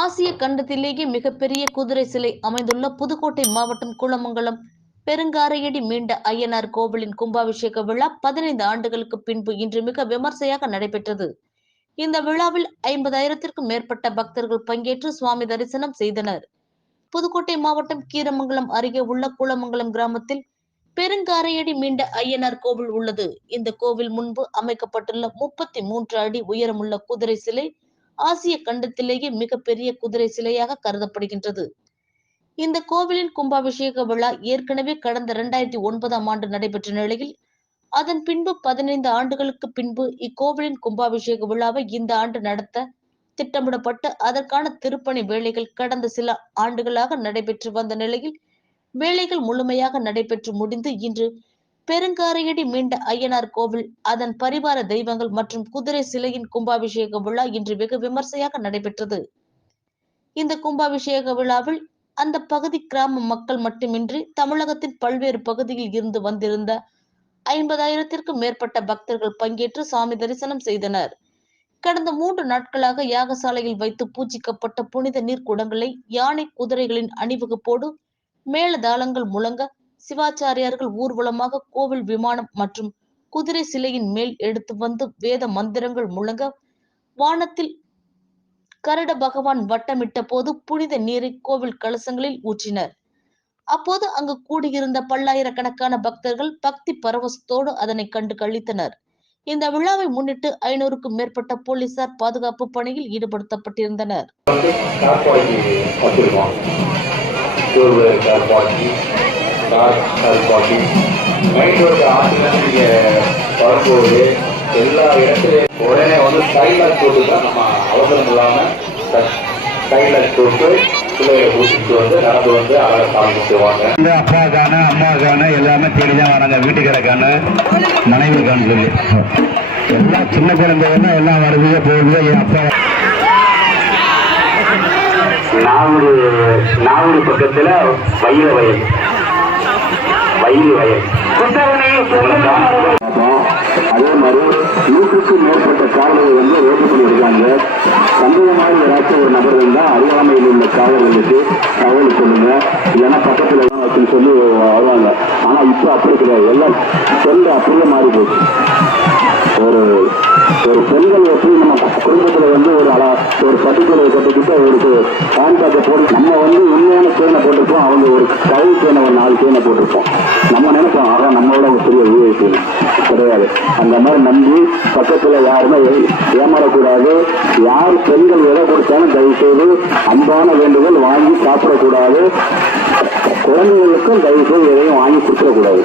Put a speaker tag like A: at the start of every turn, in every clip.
A: ஆசிய கண்டத்திலேயே மிகப்பெரிய குதிரை சிலை அமைந்துள்ள புதுக்கோட்டை மாவட்டம் குளமங்கலம் பெருங்காரையடி மீண்ட ஐயனார் கோவிலின் கும்பாபிஷேக விழா பதினைந்து ஆண்டுகளுக்கு பின்பு இன்று மிக விமர்சையாக நடைபெற்றது. இந்த விழாவில் ஐம்பதாயிரத்திற்கும் மேற்பட்ட பக்தர்கள் பங்கேற்று சுவாமி தரிசனம் செய்தனர். புதுக்கோட்டை மாவட்டம் கீரமங்கலம் அருகே உள்ள கூலமங்கலம் கிராமத்தில் பெருங்காரையடி மீண்ட ஐயனார் கோவில் உள்ளது. இந்த கோவில் முன்பு அமைக்கப்பட்டுள்ள முப்பத்தி மூன்று அடி உயரமுள்ள குதிரை சிலை ஆசிய கண்டத்திலேயே மிகப்பெரிய குதிரை சிலையாக கருதப்படுகின்றது. இந்த கோவிலின் கும்பாபிஷேக விழா ஏற்கனவே கடந்த இரண்டாயிரத்தி ஒன்பதாம் ஆண்டு நடைபெற்ற நிலையில் அதன் பின்பு பதினைந்து ஆண்டுகளுக்கு பின்பு இக்கோவிலின் கும்பாபிஷேக விழாவை இந்த ஆண்டு நடத்த திட்டமிடப்பட்டு அதற்கான திருப்பணி வேலைகள் கடந்த சில ஆண்டுகளாக நடைபெற்று வந்த நிலையில் வேலைகள் முழுமையாக நடைபெற்று முடிந்து இன்று பெருங்காரையடி மீண்ட ஐயனார் கோவில் அதன் பரிவார தெய்வங்கள் மற்றும் குதிரை சிலையின் கும்பாபிஷேக விழா இன்று வெகு விமர்சையாக நடைபெற்றது. இந்த கும்பாபிஷேக விழாவில் அந்த பகுதி கிராம மக்கள் மட்டுமின்றி தமிழகத்தின் பல்வேறு பகுதியில் இருந்து வந்திருந்த ஐம்பதாயிரத்திற்கும் மேற்பட்ட பக்தர்கள் பங்கேற்று சாமி தரிசனம் செய்தனர். கடந்த மூன்று நாட்களாக யாகசாலையில் வைத்து பூஜிக்கப்பட்ட புனித நீர் குடங்களை யானை குதிரைகளின் அணிவகுப்போடு மேலதாளங்கள் முழங்க சிவாச்சாரியார்கள் ஊர்வலமாக கோவில் விமானம் மற்றும் குதிரை சிலையின் மேல் எடுத்து வந்து வேத மந்திரங்கள் முழங்க வானத்தில் கருட பகவான் வட்டமிட்ட போது புனித நீரை கோவில் கலசங்களில் ஊற்றினர். அப்போது அங்கு கூடியிருந்த பல்லாயிரக்கணக்கான பக்தர்கள் பக்தி பரவசத்தோடு அதனை கண்டு கழித்தனர். இந்த விழாவை முன்னிட்டு ஐநூறுக்கும் மேற்பட்ட போலீசார் பாதுகாப்பு பணியில் ஈடுபடுத்தப்பட்டிருந்தனர்.
B: பார்க்கிங் மெயின் ரோடு ஆற்றுலேருந்து நீங்கள் வரும்போது எல்லா இடத்துலையும் உடனே வந்து சைலாக் போட்டு தான் நம்ம அவசரம் இல்லாமல் சைலாக் போட்டு பிள்ளைகளை கூட்டிட்டு வந்து நடந்து வந்து சாமி கும்பிடுவாங்க.
C: இந்த அப்பாக்கான அம்மாக்கான எல்லாமே தேடி தான் வராங்க வீட்டுக்காரக்கான மனைவிக்கான சொல்லி. எல்லாம் சின்ன குழந்தைகள்லாம் எல்லாம் வருதுங்க போகுது என் அப்பா
B: நாகூர் நாகூர் பக்கத்தில் வயல வயல் வயல் வயல்
C: அதே மாதிரி நூற்றுக்கும் மேற்பட்ட காவலர்கள் வந்து ஓட்டு பண்ணியிருக்காங்க. சந்தேகமாக ஏதாச்சும் ஒரு நபர் இருந்தால் அறியாமையில் உள்ள காவலர்களுக்கு தகவல் சொல்லுங்க. இல்லைன்னா பக்கத்தில் தான் அப்படின்னு சொல்லி வருவாங்க. ஆனால் இப்போ அப்படி கிடையாது. எல்லாம் சொல்ல அப்படியே மாறி போச்சு. ஒரு கான்டாக்டை போட்டு நம்ம வந்து உண்மையான சேனை போட்டிருப்போம் அவங்க ஒரு கழிவு சேனை ஒரு நாலு சேனை போட்டிருப்போம். நம்ம நினைப்போம் அதான் நம்மளோட ஒரு பெரிய விஐபி கிடையாது. அந்த மாதிரி நம்பி பக்கத்தில் யாருமே ஏமாறக்கூடாது. யார் பெண்கள் எதை கொடுத்தாலும் தயவு செய்து அன்பான வேண்டுகோள் வாங்கி சாப்பிடக்கூடாது. குழந்தைகளுக்கும் தயவு செய்து எதையும் வாங்கி கொடுத்துடக்கூடாது.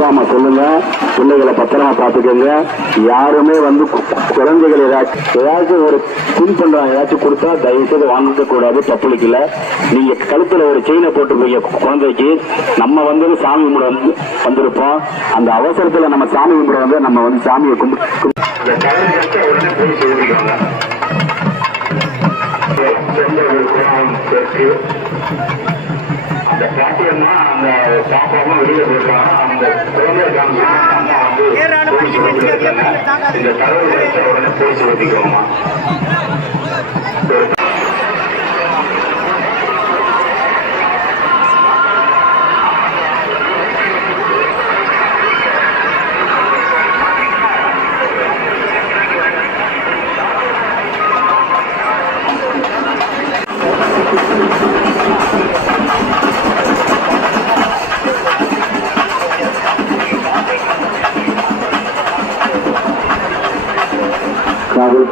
C: அப்பா அம்மா சொல்லுங்க. பிள்ளைகளை பத்திரமா பார்த்துக்கோங்க. யாருமே வந்து குழந்தைகள் ஏதாச்சும் ஏதாச்சும் ஒரு தின் பண்றாங்க ஏதாச்சும் கொடுத்தா தயவு செய்து கூடாது பப்ளிக்ல. நீங்க கழுத்துல ஒரு செயினை போட்டுருப்பீங்க குழந்தைக்கு. நம்ம வந்து சாமி கும்பிட வந்து வந்திருப்போம். அந்த அவசரத்துல நம்ம சாமி கும்பிட வந்து நம்ம வந்து சாமியை கும்பிட்டு
B: இந்த தகவல் கிடைச்சா உடனே போய் சொல்லிக்கோமா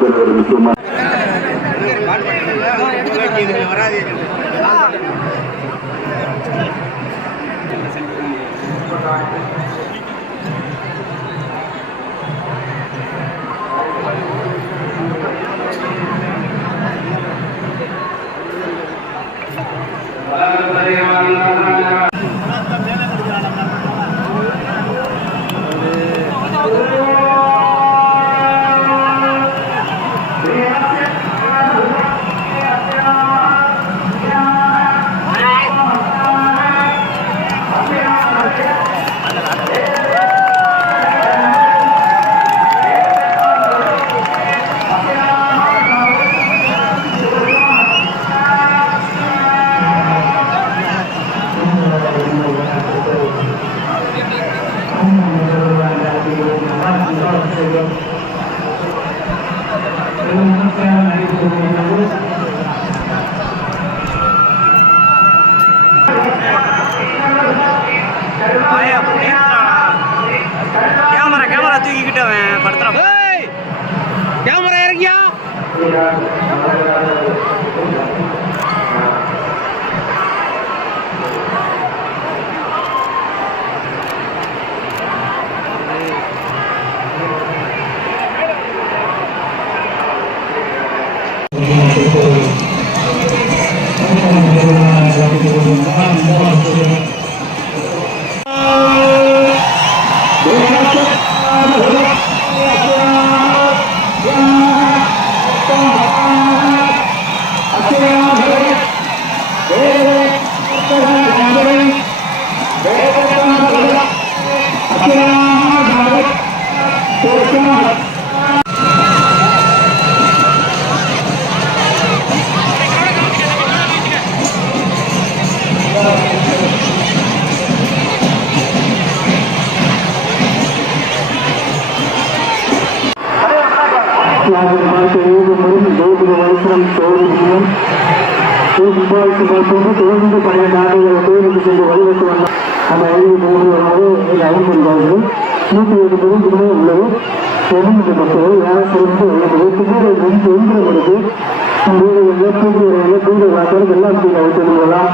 C: காவல்துறை ஒரு முக்கியமான
B: ஆ
D: பார்த்து ஏழு முறை கௌதம வயசுரம் தோல்வியும் பாய்ச்சி பார்த்து தொடர்ந்து பன்னிரண்டு ஆண்டுகள் கோயிலுக்கு சென்று வழிபட்டு வந்தார் அந்த ஐந்து மூணுவராக ஐந்து இருந்தார்கள் நூற்றி எட்டு பெருந்துமே உள்ளது. தெரிந்து மக்கள் யாரை சிறந்து உள்ளது பின்னரை நெஞ்சு ஒன்றுகிறது வீடுகளில் பூஜைகளில் பூஜை காத்தால் எல்லாம் கீழே வைத்துள்ளலாம்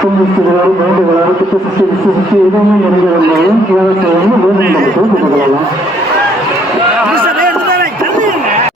D: கும்பிச்சுகளால் வேண்டுகளால் குத்த சுற்றி விட்டு சுற்றி எதுவுமே நிறைந்திருந்தாலும் யாரை சிறந்து வேண்டும் மக்கள் கொள்ளலாம்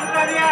E: அந்தரிய